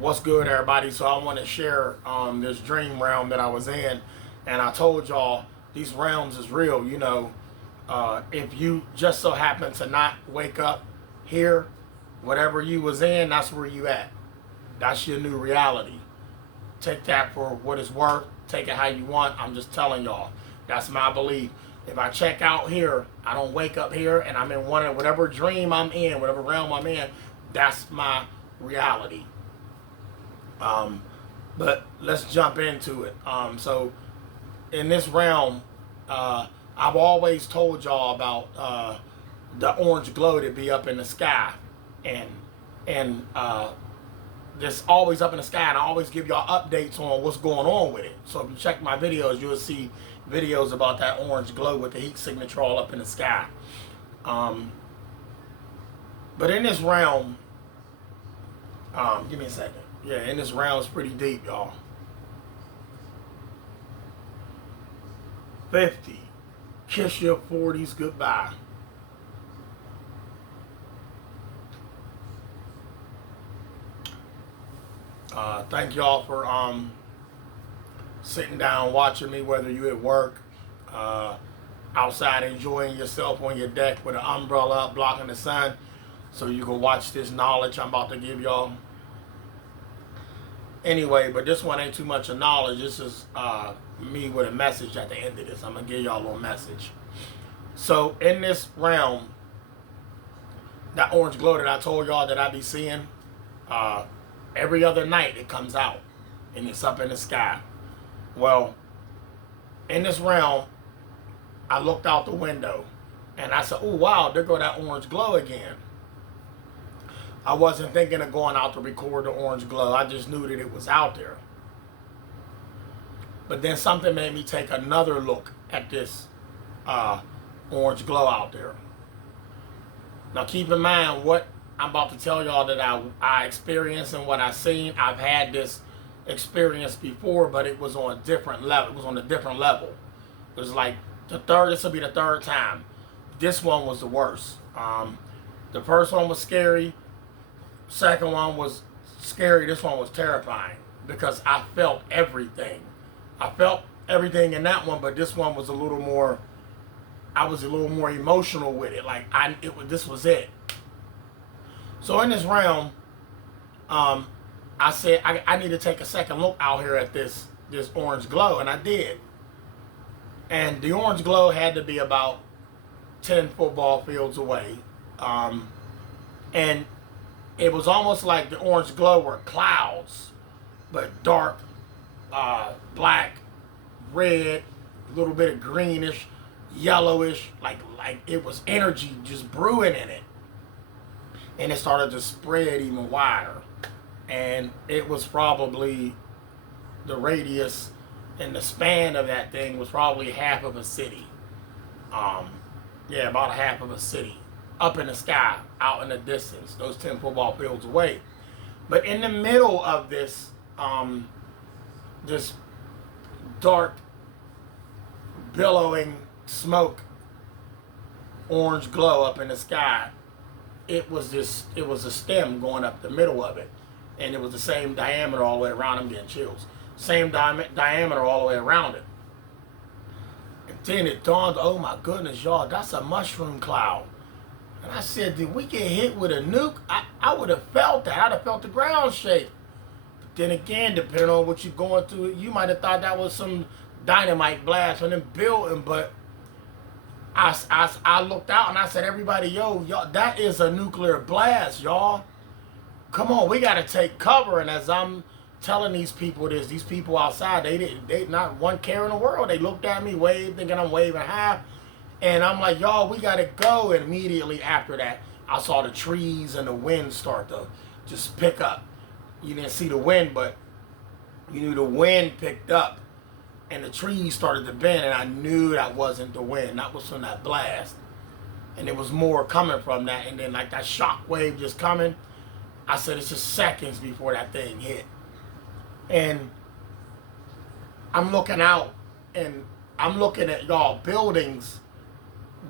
What's good, everybody? So I want to share this dream realm that I was in, and I told y'all these realms is real. If you just so happen to not wake up here, whatever you was in, that's where you at. That's your new reality. Take that for what it's worth. Take it how you want. I'm just telling y'all. That's my belief. If I check out here, I don't wake up here, and I'm in whatever dream I'm in, whatever realm I'm in. That's my reality. Um, but let's jump into it. So in this realm, I've always told y'all about the orange glow that be up in the sky, and this always up in the sky, and I always give y'all updates on what's going on with it. So if you check my videos, you'll see videos about that orange glow with the heat signature all up in the sky. But in this realm, give me a second. Yeah, in this realm is pretty deep, y'all. 50. Kiss your 40s goodbye. Thank y'all for sitting down watching me, whether you at work, outside enjoying yourself on your deck with an umbrella up blocking the sun, so you can watch this knowledge I'm about to give y'all. Anyway, but this one ain't too much of knowledge. This is me with a message at the end of this. I'm going to give y'all a little message. So in this realm, that orange glow that I told y'all that I be seeing, every other night it comes out and it's up in the sky. Well, in this realm, I looked out the window and I said, oh wow, there go that orange glow again. I wasn't thinking of going out to record the orange glow. I just knew that it was out there. But then something made me take another look at this orange glow out there. Now keep in mind what I'm about to tell y'all that I experienced and what I seen. I've had this experience before, but it was on a different level. It was on a different level. It was like this will be the third time. This one was the worst. The first one was scary. Second one was scary. This one was terrifying because I felt everything. I felt everything in that one, but this one was a little more. I was a little more emotional with it. Like this was it. So in this realm, I said I need to take a second look out here at this orange glow, and I did. And the orange glow had to be about 10 football fields away, and it was almost like the orange glow were clouds, but dark, black, red, a little bit of greenish, yellowish, like it was energy just brewing in it. And it started to spread even wider. And it was probably, the radius and the span of that thing was probably half of a city. Yeah, about half of a city. Up in the sky, out in the distance, those 10 football fields away. But in the middle of this, this dark, billowing smoke, orange glow up in the sky, it was a stem going up the middle of it. And it was the same diameter all the way around. I'm getting chills. Same diameter all the way around it. And then it dawned, oh my goodness, y'all, that's a mushroom cloud. And I said, did we get hit with a nuke? I would have felt that. I'd have felt the ground shake. But then again, depending on what you're going through, you might have thought that was some dynamite blast from them building. But I looked out and I said, everybody, y'all, that is a nuclear blast, y'all. Come on, we got to take cover. And as I'm telling these people this, these people outside, they not one care in the world. They looked at me, waved, thinking I'm waving high. And I'm like, y'all, we got to go. And immediately after that, I saw the trees and the wind start to just pick up. You didn't see the wind, but you knew the wind picked up. And the trees started to bend, and I knew that wasn't the wind. That was from that blast. And there was more coming from that. And then like that shock wave just coming, I said it's just seconds before that thing hit. And I'm looking out, and I'm looking at y'all buildings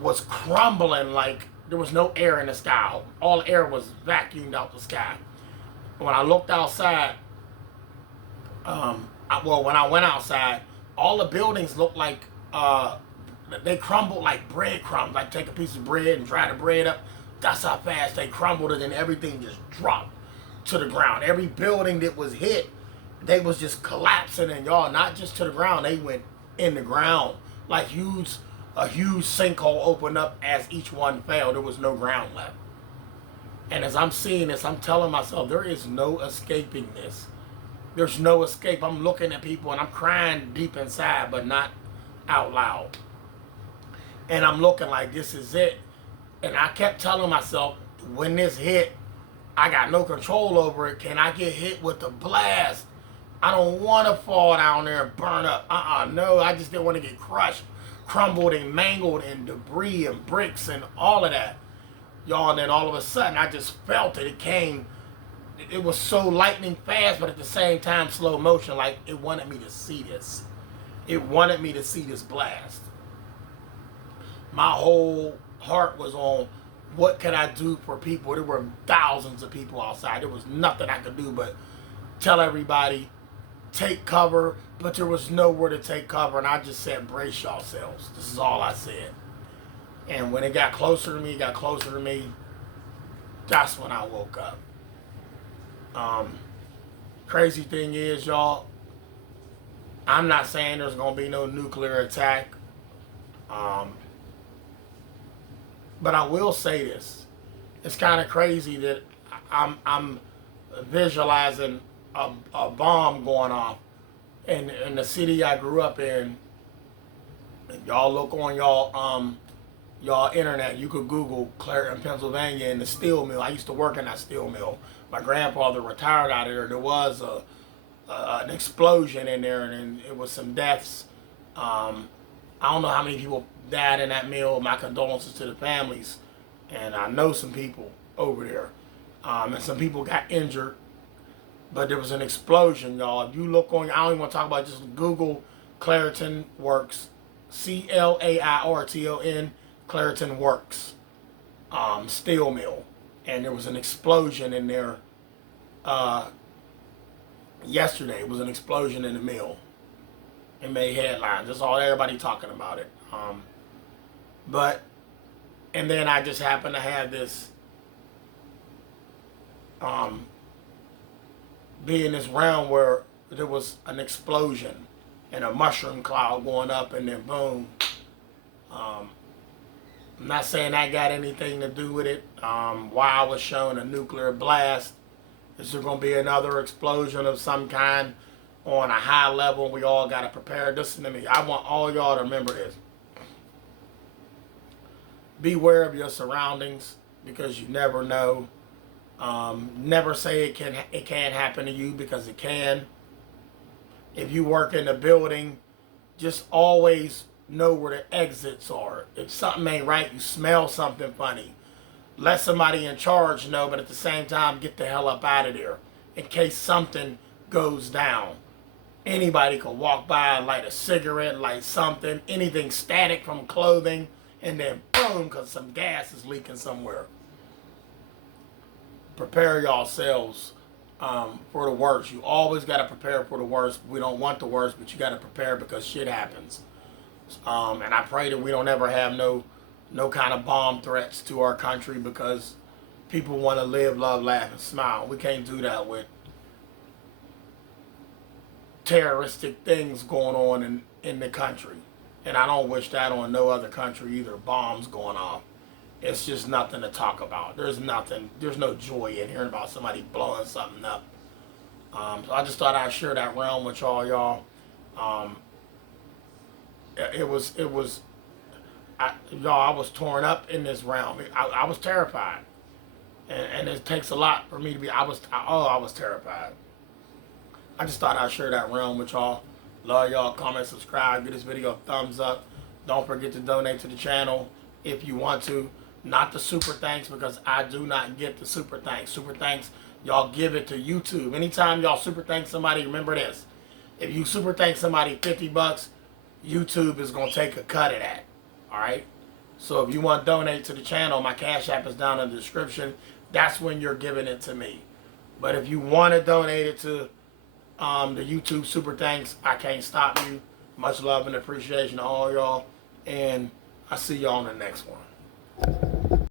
was crumbling like there was no air in the sky. All air was vacuumed out the sky. When I looked outside, when I went outside, all the buildings looked like they crumbled like breadcrumbs. Like take a piece of bread and dry the bread up. That's how fast they crumbled, and then everything just dropped to the ground. Every building that was hit, they was just collapsing, and y'all, not just to the ground, they went in the ground like a huge sinkhole opened up as each one fell. There was no ground left. And as I'm seeing this, I'm telling myself, there is no escaping this. There's no escape. I'm looking at people and I'm crying deep inside, but not out loud. And I'm looking like this is it. And I kept telling myself, when this hit, I got no control over it. Can I get hit with the blast? I don't want to fall down there and burn up. No, I just didn't want to get crushed, crumbled and mangled and debris and bricks and all of that. Y'all, and then all of a sudden, I just felt it. It came. It was so lightning fast, but at the same time, slow motion. Like, it wanted me to see this. It wanted me to see this blast. My whole heart was on what could I do for people. There were thousands of people outside. There was nothing I could do but tell everybody, take cover, but there was nowhere to take cover, and I just said, brace yourselves. This is all I said. And when it got closer to me, that's when I woke up. Crazy thing is, y'all, I'm not saying there's going to be no nuclear attack. But I will say this. It's kind of crazy that I'm visualizing a bomb going off in the city I grew up in. Y'all look on y'all internet. You could Google Clairton, Pennsylvania, and the steel mill. I used to work in that steel mill. My grandfather retired out of there. There was an explosion in there, and it was some deaths. I don't know how many people died in that mill. My condolences to the families. And I know some people over there. And some people got injured. But there was an explosion, y'all. If you look on, I don't even want to talk about it, just Google Clairton Works. Clairton, Clairton Works. Steel mill. And there was an explosion in there yesterday. It was an explosion in the mill. It made headlines. That's all everybody talking about it. And then I just happened to have this, be in this realm where there was an explosion and a mushroom cloud going up, and then boom. I'm not saying that got anything to do with it. Why I was showing a nuclear blast. Is there going to be another explosion of some kind on a high level? We all got to prepare. Listen to me. I want all y'all to remember this. Beware of your surroundings, because you never know. Never say it can't happen to you, because it can. If you work in a building, just always know where the exits are. If something ain't right, you smell something funny, let somebody in charge know, but at the same time, get the hell up out of there in case something goes down. Anybody could walk by and light a cigarette, light something, anything static from clothing, and then boom, because some gas is leaking somewhere. Prepare yourselves for the worst. You always got to prepare for the worst. We don't want the worst, but you got to prepare because shit happens. And I pray that we don't ever have no kind of bomb threats to our country, because people want to live, love, laugh, and smile. We can't do that with terroristic things going on in the country. And I don't wish that on no other country either, bombs going off. It's just nothing to talk about. There's no joy in hearing about somebody blowing something up. So I just thought I'd share that realm with y'all. It was I was torn up in this realm. I was terrified, and it takes a lot for me to be. I was terrified. I just thought I'd share that realm with y'all. Love y'all. Comment, subscribe, give this video a thumbs up. Don't forget to donate to the channel if you want to. Not the super thanks, because I do not get the super thanks. Super thanks, y'all give it to YouTube. Anytime y'all super thank somebody, remember this. If you super thank somebody $50, YouTube is going to take a cut of that. Alright? So if you want to donate to the channel, my Cash App is down in the description. That's when you're giving it to me. But if you want to donate it to the YouTube Super Thanks, I can't stop you. Much love and appreciation to all y'all. And I see y'all on the next one.